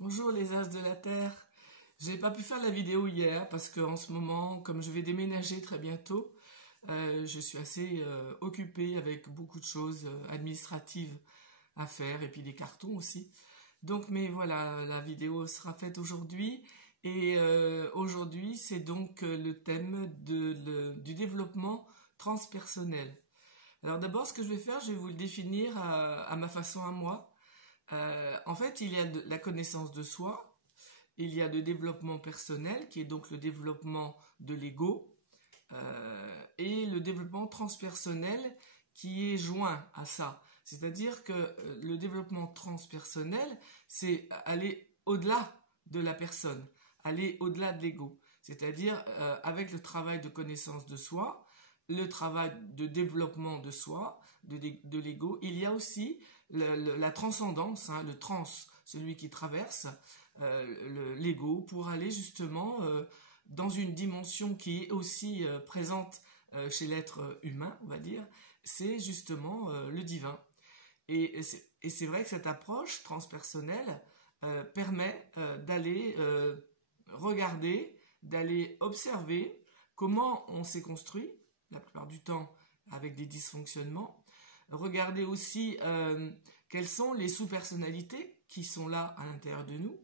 Bonjour les As de la Terre. J'ai pas pu faire la vidéo hier parce qu'en ce moment, comme je vais déménager très bientôt, je suis assez occupée avec beaucoup de choses administratives à faire et puis des cartons aussi. Donc, mais voilà, la vidéo sera faite aujourd'hui et aujourd'hui c'est donc le thème du développement transpersonnel. Alors d'abord, ce que je vais faire, je vais vous le définir à ma façon à moi. En fait, il y a la connaissance de soi, il y a le développement personnel, qui est donc le développement de l'ego, et le développement transpersonnel qui est joint à ça. C'est-à-dire que le développement transpersonnel, c'est aller au-delà de la personne, aller au-delà de l'ego. C'est-à-dire avec le travail de connaissance de soi, le travail de développement de soi, de l'ego, il y a aussi la transcendance, hein, le trans, celui qui traverse l'ego pour aller justement dans une dimension qui est aussi présente chez l'être humain, on va dire, c'est justement le divin. Et c'est vrai que cette approche transpersonnelle permet d'aller regarder, d'aller observer comment on s'est construit, la plupart du temps avec des dysfonctionnements. Regardez aussi quelles sont les sous-personnalités qui sont là à l'intérieur de nous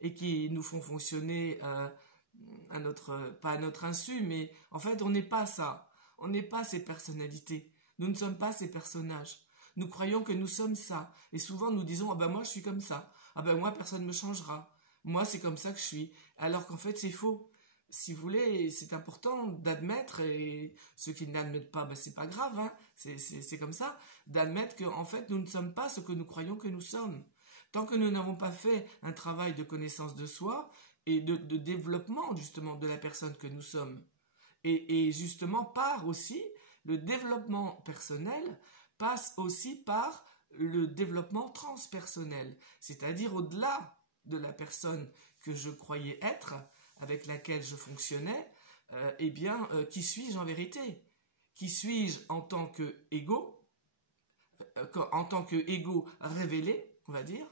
et qui nous font fonctionner pas à notre insu, mais en fait on n'est pas ça, on n'est pas ces personnalités, nous ne sommes pas ces personnages. Nous croyons que nous sommes ça et souvent nous disons ah ben moi je suis comme ça, ah ben moi personne ne me changera, moi c'est comme ça que je suis, alors qu'en fait c'est faux. Si vous voulez, c'est important d'admettre, et ceux qui ne l'admettent pas, ben c'est pas grave, hein, c'est comme ça, d'admettre qu'en fait nous ne sommes pas ce que nous croyons que nous sommes. Tant que nous n'avons pas fait un travail de connaissance de soi et de développement justement de la personne que nous sommes, et justement par aussi le développement personnel passe aussi par le développement transpersonnel, c'est-à-dire au-delà de la personne que je croyais être, avec laquelle je fonctionnais, qui suis-je en vérité? Qui suis-je en tant que ego, révélé, on va dire,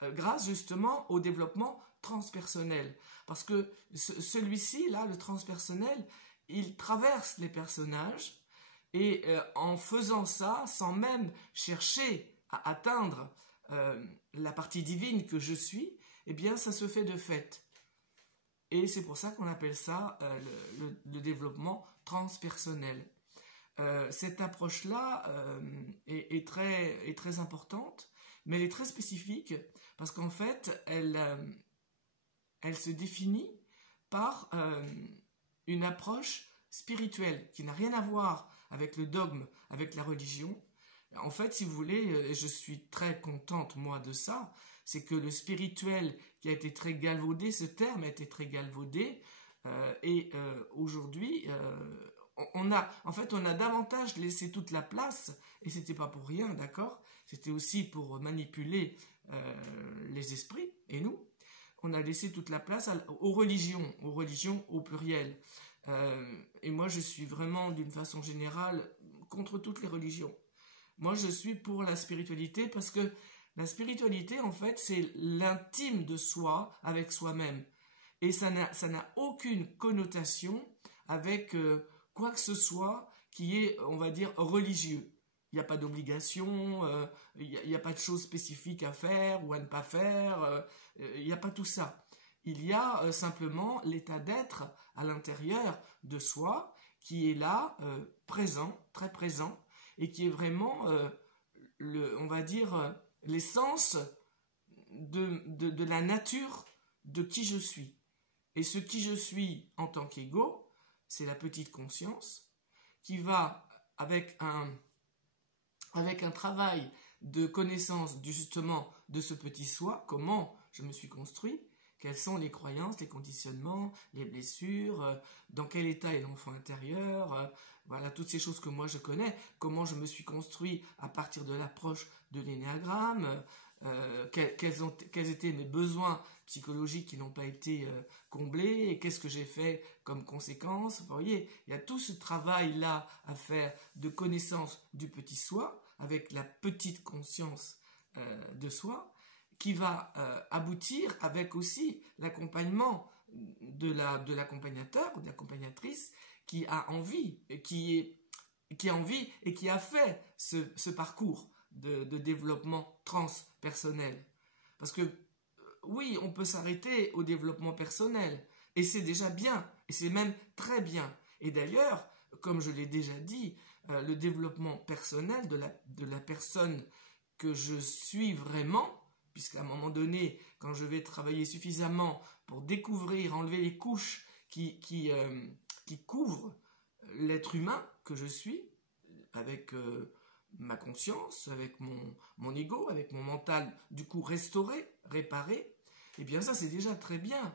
grâce justement au développement transpersonnel. Parce que celui-ci, là, le transpersonnel, il traverse les personnages et en faisant ça, sans même chercher à atteindre la partie divine que je suis, eh bien ça se fait de fait. Et c'est pour ça qu'on appelle ça le développement transpersonnel. Cette approche-là est très importante, mais elle est très spécifique parce qu'en fait, elle se définit par une approche spirituelle qui n'a rien à voir avec le dogme, avec la religion. En fait, si vous voulez, je suis très contente, moi, de ça, c'est que le spirituel qui a été très galvaudé, ce terme a été très galvaudé, et aujourd'hui, on a davantage laissé toute la place, et c'était pas pour rien, d'accord? C'était aussi pour manipuler les esprits, et nous, on a laissé toute la place aux religions au pluriel. Et moi, je suis vraiment, d'une façon générale, contre toutes les religions. Moi, je suis pour la spiritualité parce que la spiritualité, en fait, c'est l'intime de soi avec soi-même. Et ça n'a aucune connotation avec quoi que ce soit qui est, on va dire, religieux. Il n'y a pas d'obligation, il n'y a pas de choses spécifiques à faire ou à ne pas faire, il n'y a pas tout ça. Il y a simplement l'état d'être à l'intérieur de soi qui est là, présent, très présent, et qui est vraiment, on va dire, l'essence de la nature de qui je suis. Et ce qui je suis en tant qu'ego, c'est la petite conscience qui va, avec un travail de connaissance justement de ce petit soi, comment je me suis construit, quelles sont les croyances, les conditionnements, les blessures, dans quel état est l'enfant intérieur, voilà, toutes ces choses que moi je connais, comment je me suis construit à partir de l'approche de l'énéagramme, quels étaient mes besoins psychologiques qui n'ont pas été comblés, et qu'est-ce que j'ai fait comme conséquence. Vous voyez, il y a tout ce travail-là à faire de connaissance du petit soi, avec la petite conscience de soi, qui va aboutir avec aussi l'accompagnement de l'accompagnateur ou de l'accompagnatrice qui a envie, qui a envie et qui a fait ce parcours de développement transpersonnel. Parce que oui, on peut s'arrêter au développement personnel et c'est déjà bien, et c'est même très bien. Et d'ailleurs, comme je l'ai déjà dit, le développement personnel de la personne que je suis vraiment, puisqu'à un moment donné, quand je vais travailler suffisamment pour découvrir, enlever les couches qui couvrent l'être humain que je suis, avec ma conscience, avec mon ego, avec mon mental, du coup restauré, réparé, eh bien ça c'est déjà très bien.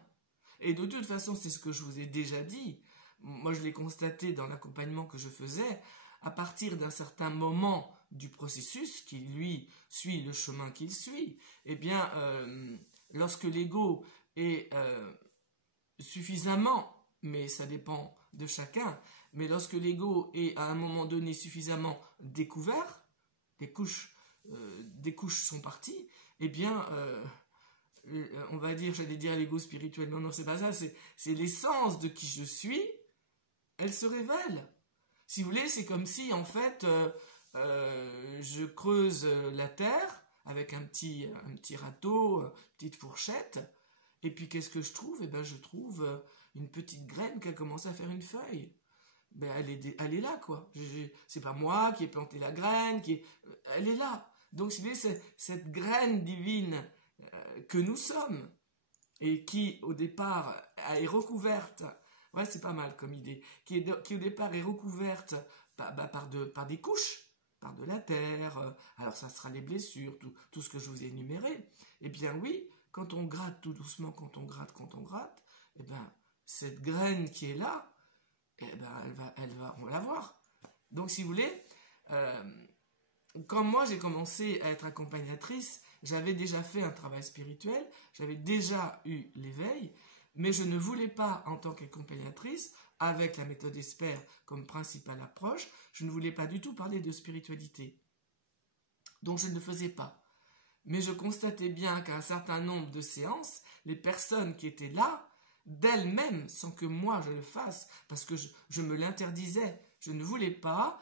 Et de toute façon, c'est ce que je vous ai déjà dit. Moi, je l'ai constaté dans l'accompagnement que je faisais, à partir d'un certain moment du processus, qui lui suit le chemin qu'il suit, eh bien, lorsque l'ego est suffisamment, mais ça dépend de chacun, mais lorsque l'ego est à un moment donné suffisamment découvert, des couches sont parties, eh bien, on va dire, j'allais dire l'ego spirituel, non, c'est pas ça, c'est l'essence de qui je suis, elle se révèle. Si vous voulez, c'est comme si, en fait, je creuse la terre avec un petit râteau, petite fourchette, et puis qu'est-ce que je trouve? Eh ben, je trouve une petite graine qui a commencé à faire une feuille. Ben, elle est là, quoi. C'est pas moi qui ai planté la graine, elle est là. Donc, si vous voulez, cette graine divine que nous sommes, et qui, au départ, est recouverte, ouais, c'est pas mal comme idée, qui au départ est recouverte par des couches, par de la terre, alors ça sera les blessures, tout ce que je vous ai énuméré. Eh bien oui, quand on gratte tout doucement, quand on gratte, eh bien, cette graine qui est là, eh ben, on va la voir. Donc si vous voulez, quand moi j'ai commencé à être accompagnatrice, j'avais déjà fait un travail spirituel, j'avais déjà eu l'éveil, mais je ne voulais pas, en tant qu'accompagnatrice, avec la méthode Esper comme principale approche, je ne voulais pas du tout parler de spiritualité. Donc je ne le faisais pas. Mais je constatais bien qu'à un certain nombre de séances, les personnes qui étaient là, d'elles-mêmes, sans que moi je le fasse, parce que je me l'interdisais, je ne voulais pas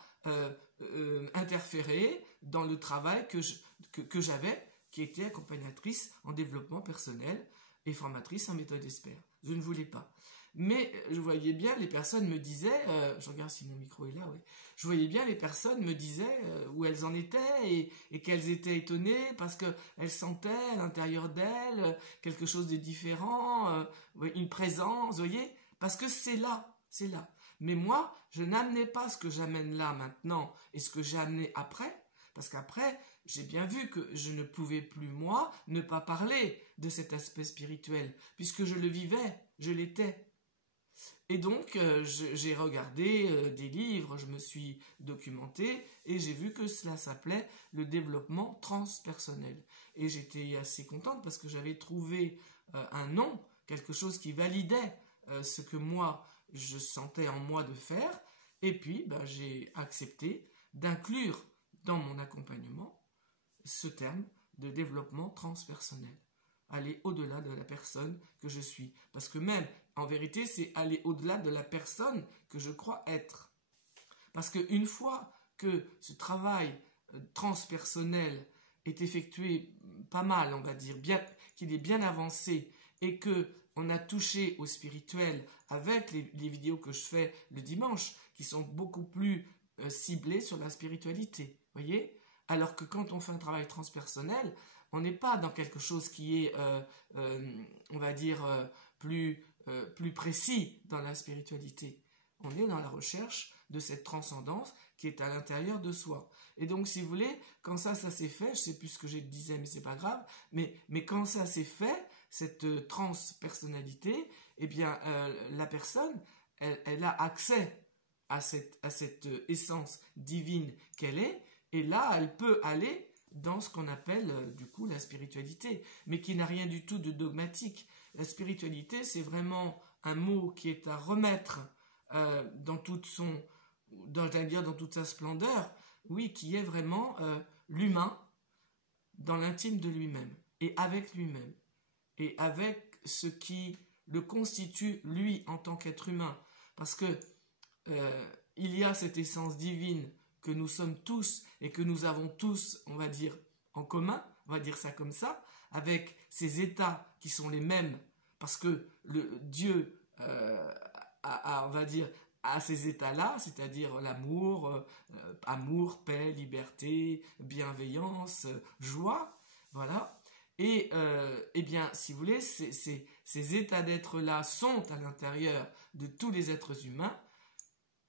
interférer dans le travail que j'avais, qui était accompagnatrice en développement personnel et formatrice en méthode Esper. Je ne voulais pas. Mais je voyais bien, les personnes me disaient, je regarde si mon micro est là, oui. Je voyais bien, les personnes me disaient où elles en étaient et qu'elles étaient étonnées parce qu'elles sentaient à l'intérieur d'elles quelque chose de différent, une présence, vous voyez, parce que c'est là, c'est là. Mais moi, je n'amenais pas ce que j'amène là maintenant et ce que j'ai amené après, parce qu'après, j'ai bien vu que je ne pouvais plus, moi, ne pas parler de cet aspect spirituel, puisque je le vivais, je l'étais. Et donc, j'ai regardé des livres, je me suis documenté, et j'ai vu que cela s'appelait le développement transpersonnel. Et j'étais assez contente parce que j'avais trouvé un nom, quelque chose qui validait ce que moi, je sentais en moi de faire, et puis j'ai accepté d'inclure dans mon accompagnement ce terme de développement transpersonnel. Aller au-delà de la personne que je suis. Parce que même, en vérité, c'est aller au-delà de la personne que je crois être. Parce qu'une fois que ce travail transpersonnel est effectué pas mal, on va dire, qu'il est bien avancé, et qu'on a touché au spirituel avec les vidéos que je fais le dimanche, qui sont beaucoup plus ciblées sur la spiritualité, voyez ? Alors que quand on fait un travail transpersonnel, on n'est pas dans quelque chose qui est, on va dire, plus précis dans la spiritualité. On est dans la recherche de cette transcendance qui est à l'intérieur de soi. Et donc, si vous voulez, quand ça s'est fait, je ne sais plus ce que je disais, mais c'est pas grave, mais quand ça s'est fait, cette transpersonnalité, eh bien, la personne, elle a accès à cette essence divine qu'elle est, et là, elle peut aller dans ce qu'on appelle du coup la spiritualité, mais qui n'a rien du tout de dogmatique. La spiritualité, c'est vraiment un mot qui est à remettre dans toute sa splendeur, oui, qui est vraiment l'humain dans l'intime de lui-même. et avec lui-même, et avec ce qui le constitue, lui, en tant qu'être humain. Parce que il y a cette essence divine que nous sommes tous et que nous avons tous, on va dire, en commun, on va dire ça comme ça, avec ces états qui sont les mêmes, parce que Dieu on va dire, à ces états-là, c'est-à-dire l'amour, amour, paix, liberté, bienveillance, joie, voilà. Et eh bien, si vous voulez, ces états d'être-là sont à l'intérieur de tous les êtres humains,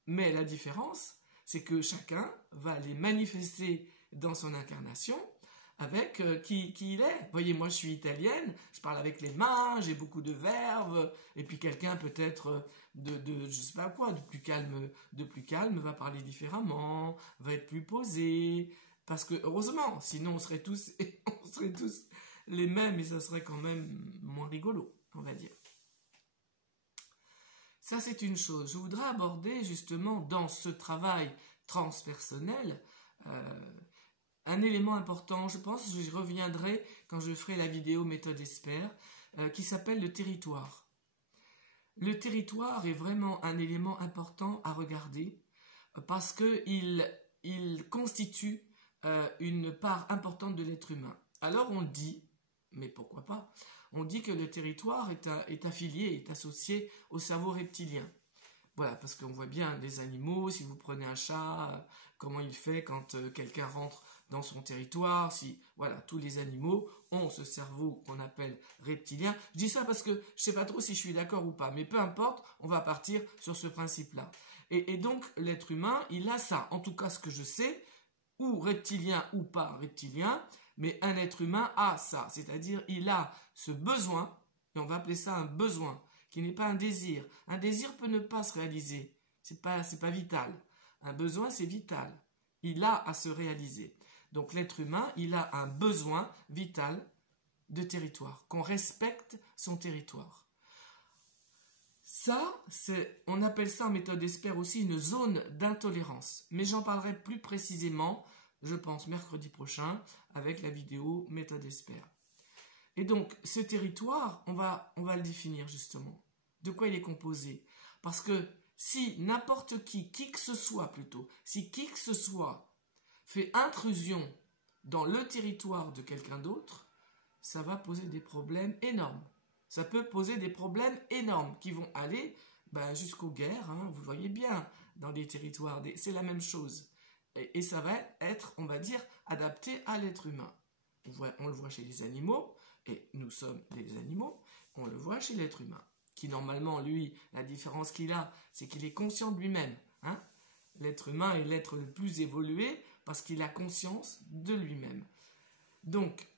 mais la différence, c'est que chacun va les manifester dans son incarnation avec qui il est. Vous voyez, moi je suis italienne, je parle avec les mains, j'ai beaucoup de verbes, et puis quelqu'un peut-être je sais pas quoi, de plus calme va parler différemment, va être plus posé, parce que heureusement, sinon on serait tous les mêmes et ça serait quand même moins rigolo, on va dire. Ça, c'est une chose. Je voudrais aborder justement dans ce travail transpersonnel un élément important, je pense, je reviendrai quand je ferai la vidéo méthode Esper, qui s'appelle le territoire. Le territoire est vraiment un élément important à regarder parce qu'il constitue une part importante de l'être humain. Alors on dit, mais pourquoi pas, on dit que le territoire est affilié, est associé au cerveau reptilien. Voilà, parce qu'on voit bien les animaux, si vous prenez un chat, comment il fait quand quelqu'un rentre dans son territoire, voilà, tous les animaux ont ce cerveau qu'on appelle reptilien. Je dis ça parce que je ne sais pas trop si je suis d'accord ou pas, mais peu importe, on va partir sur ce principe-là. Et donc, l'être humain, il a ça, en tout cas ce que je sais, ou reptilien ou pas reptilien, mais un être humain a ça, c'est-à-dire il a ce besoin, et on va appeler ça un besoin, qui n'est pas un désir. Un désir peut ne pas se réaliser, c'est pas vital. Un besoin, c'est vital. Il a à se réaliser. Donc l'être humain, il a un besoin vital de territoire, qu'on respecte son territoire. Ça, on appelle ça en méthode Esper aussi une zone d'intolérance. Mais j'en parlerai plus précisément, je pense, mercredi prochain, avec la vidéo méthode Esper. Et donc, ce territoire, on va le définir justement. De quoi il est composé? Parce que si n'importe qui que ce soit plutôt, si qui que ce soit fait intrusion dans le territoire de quelqu'un d'autre, ça va poser des problèmes énormes. Ça peut poser des problèmes énormes qui vont aller jusqu'aux guerres, hein, vous voyez bien, dans des territoires, c'est la même chose. Et ça va être, on va dire, adapté à l'être humain. On le voit chez les animaux, et nous sommes des animaux, on le voit chez l'être humain, qui normalement, lui, la différence qu'il a, c'est qu'il est conscient de lui-même. Hein. L'être humain est l'être le plus évolué parce qu'il a conscience de lui-même. Donc,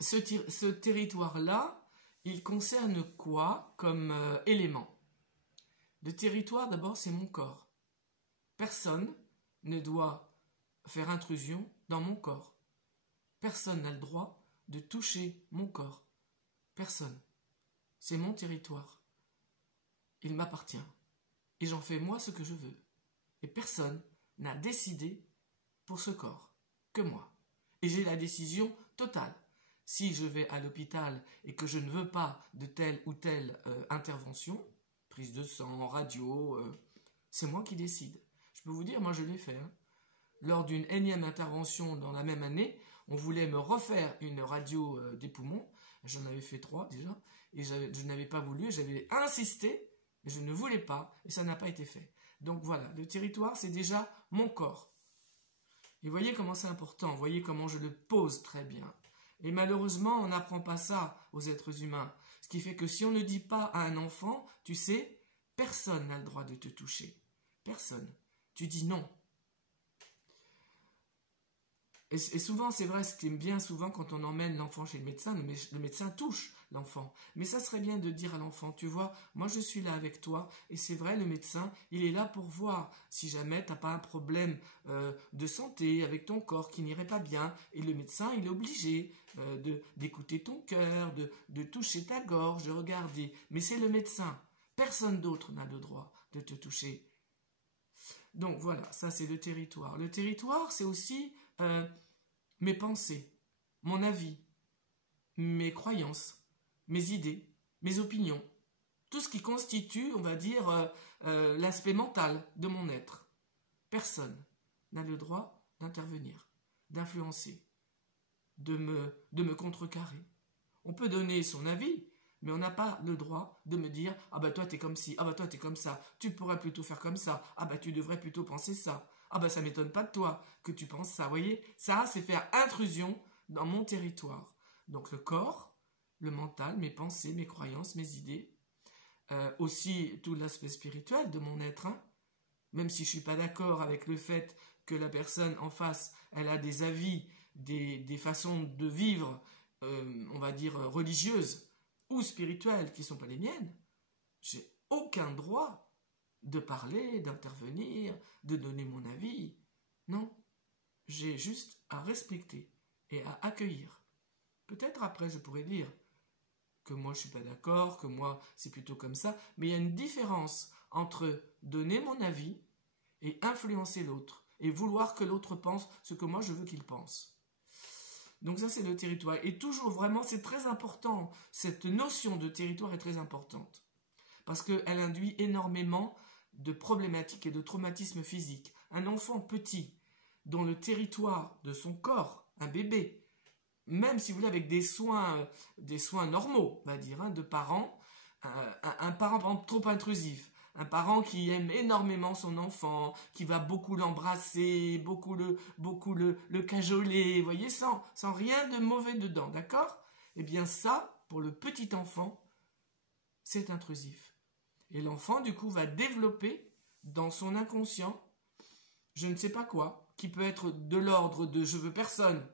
ce territoire-là, il concerne quoi comme élément? Le territoire, d'abord, c'est mon corps. Personne ne doit faire intrusion dans mon corps. Personne n'a le droit de toucher mon corps. Personne. C'est mon territoire. Il m'appartient. Et j'en fais moi ce que je veux. Et personne n'a décidé pour ce corps que moi. Et j'ai la décision totale. Si je vais à l'hôpital et que je ne veux pas de telle ou telle intervention, prise de sang, radio, c'est moi qui décide. Je peux vous dire, moi je l'ai fait. Hein. Lors d'une énième intervention dans la même année, on voulait me refaire une radio des poumons. J'en avais fait 3 déjà. Et je n'avais pas voulu, j'avais insisté, mais je ne voulais pas. Et ça n'a pas été fait. Donc voilà, le territoire, c'est déjà mon corps. Et voyez comment c'est important. Voyez comment je le pose très bien. Et malheureusement, on n'apprend pas ça aux êtres humains. Ce qui fait que si on ne dit pas à un enfant, tu sais, personne n'a le droit de te toucher. Personne. Tu dis non. Et souvent, c'est vrai, c'est bien souvent quand on emmène l'enfant chez le médecin touche l'enfant. Mais ça serait bien de dire à l'enfant, tu vois, moi je suis là avec toi, et c'est vrai, le médecin, il est là pour voir si jamais tu n'as pas un problème de santé avec ton corps qui n'irait pas bien. Et le médecin, il est obligé d'écouter ton cœur, de toucher ta gorge, de regarder. Mais c'est le médecin. Personne d'autre n'a le droit de te toucher. Donc voilà, ça c'est le territoire. Le territoire, c'est aussi mes pensées. mon avis, mes croyances, mes idées, mes opinions, tout ce qui constitue, on va dire, l'aspect mental de mon être. Personne n'a le droit d'intervenir, d'influencer, de me contrecarrer. On peut donner son avis, mais on n'a pas le droit de me dire « Ah bah toi t'es comme ci, ah bah toi t'es comme ça, tu pourrais plutôt faire comme ça, ah bah tu devrais plutôt penser ça, ah bah ça m'étonne pas de toi que tu penses ça. » Vous voyez, ça c'est faire intrusion dans mon territoire. Donc le corps, le mental, mes pensées, mes croyances, mes idées, aussi tout l'aspect spirituel de mon être, hein. Même si je ne suis pas d'accord avec le fait que la personne en face, elle a des avis, des façons de vivre, on va dire religieuses ou spirituelles qui ne sont pas les miennes, j'ai aucun droit de parler, d'intervenir, de donner mon avis. Non, j'ai juste à respecter et à accueillir. Peut-être après je pourrais dire que moi je ne suis pas d'accord, que moi c'est plutôt comme ça, mais il y a une différence entre donner mon avis et influencer l'autre, et vouloir que l'autre pense ce que moi je veux qu'il pense. Donc ça c'est le territoire, et toujours vraiment c'est très important, cette notion de territoire est très importante, parce qu'elle induit énormément de problématiques et de traumatismes physiques. Un enfant petit, dont le territoire de son corps, un bébé, même si vous voulez avec des soins normaux, on va dire, hein, de parents, un parent par exemple, trop intrusif, un parent qui aime énormément son enfant, qui va beaucoup l'embrasser, beaucoup le cajoler, vous voyez, sans rien de mauvais dedans, d'accord? Eh bien ça, pour le petit enfant, c'est intrusif. Et l'enfant, du coup, va développer dans son inconscient, je ne sais pas quoi, qui peut être de l'ordre de « je veux personne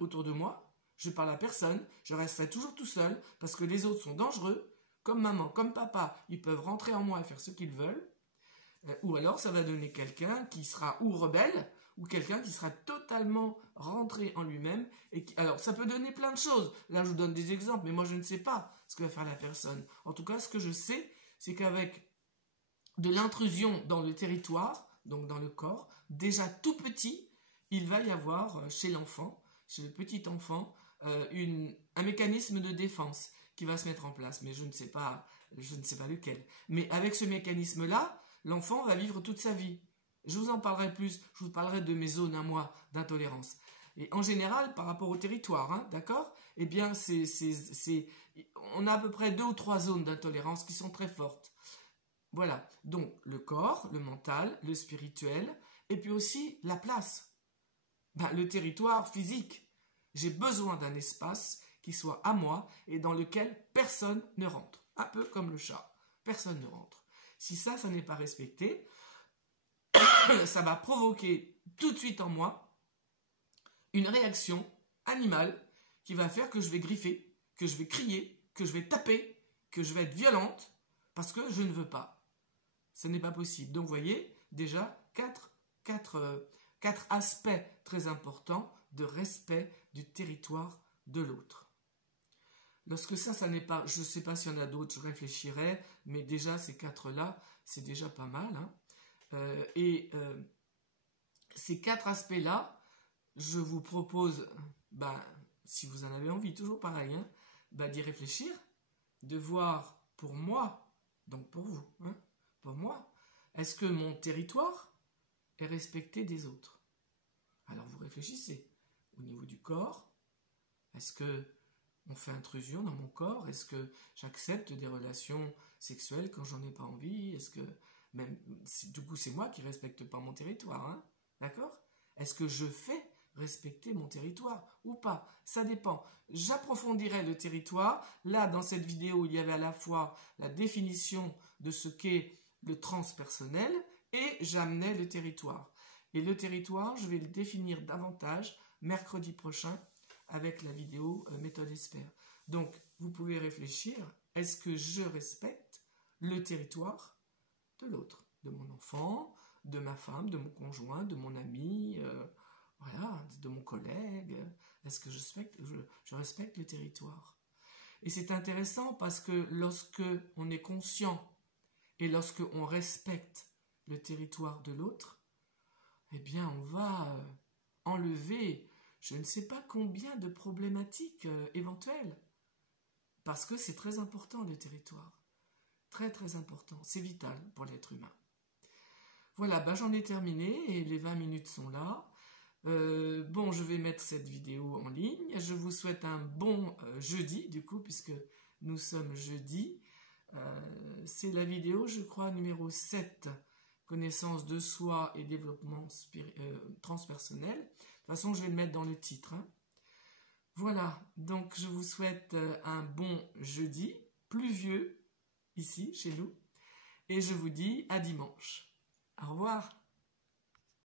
autour de moi, je parle à personne, je resterai toujours tout seul parce que les autres sont dangereux, comme maman, comme papa, ils peuvent rentrer en moi et faire ce qu'ils veulent. » Ou alors ça va donner quelqu'un qui sera ou rebelle, ou quelqu'un qui sera totalement rentré en lui-même. Alors ça peut donner plein de choses. Là je vous donne des exemples, mais moi je ne sais pas ce que va faire la personne. En tout cas, ce que je sais, c'est qu'avec de l'intrusion dans le territoire, donc dans le corps, déjà tout petit, il va y avoir chez l'enfant, chez le petit enfant, un mécanisme de défense qui va se mettre en place, mais je ne sais pas lequel. Mais avec ce mécanisme-là, l'enfant va vivre toute sa vie. Je vous en parlerai plus, je vous parlerai de mes zones à moi d'intolérance. Et en général, par rapport au territoire, hein, d'accord? Eh bien, on a à peu près 2 ou 3 zones d'intolérance qui sont très fortes. Voilà, donc le corps, le mental, le spirituel, et puis aussi la place. Le territoire physique. J'ai besoin d'un espace qui soit à moi et dans lequel personne ne rentre. Un peu comme le chat, personne ne rentre. Si ça n'est pas respecté, ça va provoquer tout de suite en moi une réaction animale qui va faire que je vais griffer, que je vais crier, que je vais taper, que je vais être violente parce que je ne veux pas. Ce n'est pas possible. Donc vous voyez, déjà, quatre aspects très importants de respect du territoire de l'autre. Lorsque ça n'est pas, je ne sais pas s'il y en a d'autres, je réfléchirai, mais déjà ces 4-là, c'est déjà pas mal. Hein. Ces 4 aspects-là, je vous propose, si vous en avez envie, toujours pareil, hein, d'y réfléchir, de voir pour moi, donc pour vous, hein, pour moi, est-ce que mon territoire est respecté des autres? Alors vous réfléchissez. Au niveau du corps, est-ce que on fait intrusion dans mon corps? Est-ce que j'accepte des relations sexuelles quand j'en ai pas envie? Est-ce que même du coup c'est moi qui respecte pas mon territoire, hein? D'accord? Est-ce que je fais respecter mon territoire ou pas? Ça dépend. J'approfondirai le territoire. Là, dans cette vidéo, il y avait à la fois la définition de ce qu'est le transpersonnel et j'amenais le territoire. Et le territoire, je vais le définir davantage mercredi prochain avec la vidéo méthode Esper. Donc, vous pouvez réfléchir, est-ce que je respecte le territoire de l'autre, de mon enfant, de ma femme, de mon conjoint, de mon ami, voilà, de mon collègue? Est-ce que je respecte le territoire? Et c'est intéressant parce que lorsque on est conscient et lorsque on respecte le territoire de l'autre, eh bien, on va enlever, je ne sais pas combien de problématiques éventuelles. Parce que c'est très important le territoire. Très très important. C'est vital pour l'être humain. Voilà, bah, j'en ai terminé et les 20 minutes sont là. Bon, je vais mettre cette vidéo en ligne. Je vous souhaite un bon jeudi, du coup, puisque nous sommes jeudi. C'est la vidéo, je crois, numéro 7, connaissance de soi et développement transpersonnel. De toute façon, je vais le mettre dans le titre. Hein. Voilà, donc je vous souhaite un bon jeudi, pluvieux, ici, chez nous. Et je vous dis à dimanche. Au revoir.